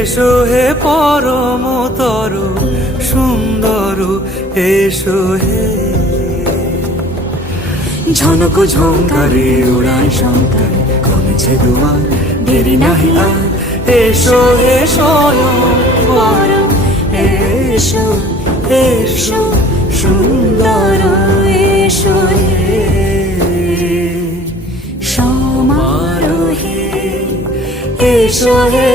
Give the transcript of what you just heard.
এসো হে পরম তরু সুন্দর, এসো হে। ঝনক ঝঙ্কারে উড়ায় শঙ্কার, কমেছে দুয়ার, দেরি নাহি আর। এসো হে স্বয়ং বরং, এসো এসো সুন্দর, এসো হে সমারোহে। এসো হে